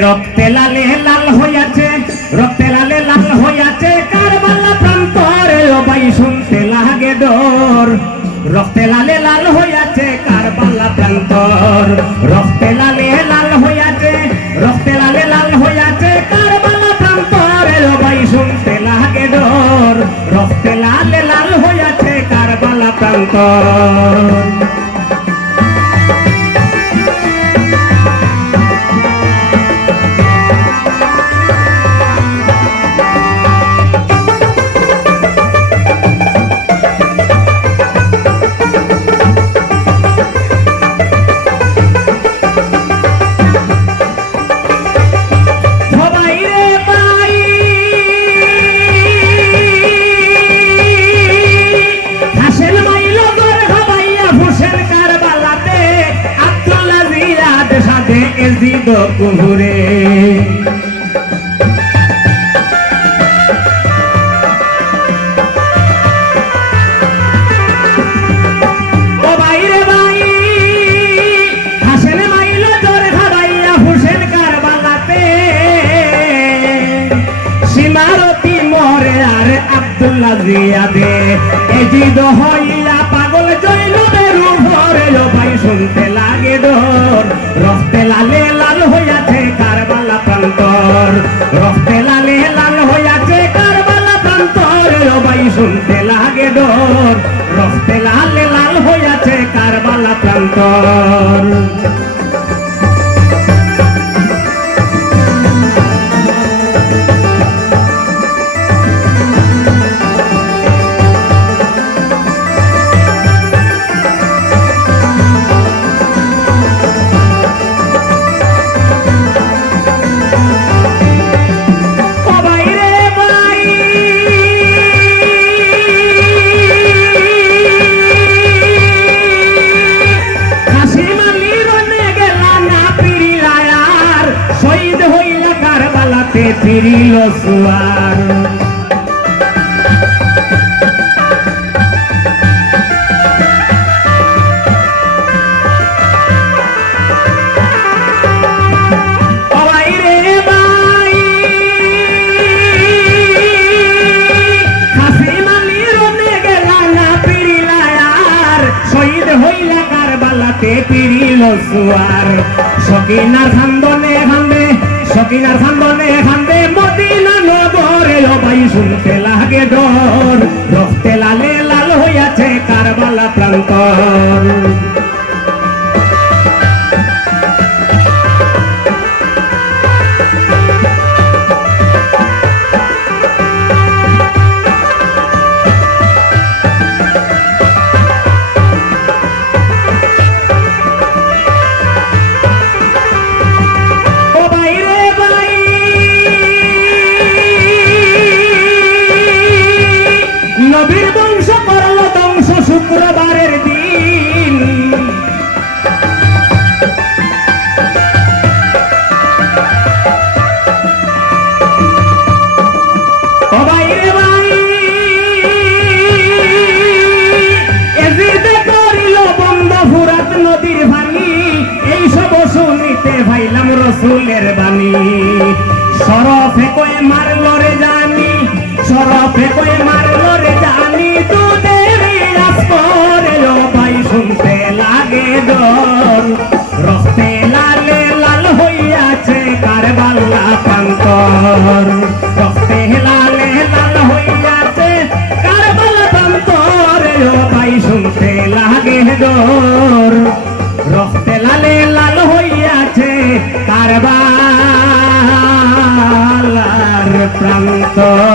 রক্তে লালে লাল হইয়াছে, রক্তে লালে লাল হইয়াছে কারবালা প্রান্তরে, ও ভাই শুনতে লাগে ডর। রক্তে লালে লাল হইয়াছে কারবালা প্রান্তর, রক্তে লালে লাল হইয়াছে, রক্তে লালে লাল হইয়াছে কারবালা প্রান্তরে, ও ভাই শুনতে লাগে ডর। রক্তে লালে লাল হইয়াছে কারবালা প্রান্তর। কুহুরে ও বাইরে ভাই হাসেন মাইল জোর খাবাইয়া হুসেন কারবালাতে, সীমারতি মরে আর আব্দুল্লাহ জিয়াদে, এজিদ হইয়া পাগল জৈনবের উপরে, ও ভাই শুনতে লাগে ডর। রক্তে লালে লাল হইয়াছে কারবালা প্রান্তর, রক্তে লালে লাল হইয়াছে কারবালা প্রান্তর, ও ভাই শুনতে লাগে ডর। রক্তে লালে লাল হইয়াছে কারবালা প্রান্তর। ফিরিল সুয়ার ফিরিল সুয়ার। সকিনার খান্দনে খান্দে, সকিনার খান্দনে খান্দে মদিনা নগরে, ও ভাই শুনতে লাগে ডর। রক্তে লালে লাল হইয়াছে কারবালা প্রান্তর। নবীর বংশ করল ধ্বংস শুক্রবারের দিন, ও ভাই রে ভাই এজিদে করিল বন্ধ ফুরাত নদীর পানি, এইসব শুনিতে ভাইলাম রসুলের বাণী। শরফে কয়ে মারল রে জানি, শরফে কয়ে মারল রে জানি, তোদের আসরে, ও ভাই শুনতে লাগে ডর। রক্তে লালে লাল হইয়াছে কারবালা প্রান্তর, রক্তে লালে লাল হইয়াছে কারবালা প্রান্তর, ও ভাই শুনতে লাগে ডর। রক্তে লালে লাল হইয়াছে কারবালার প্রান্তর।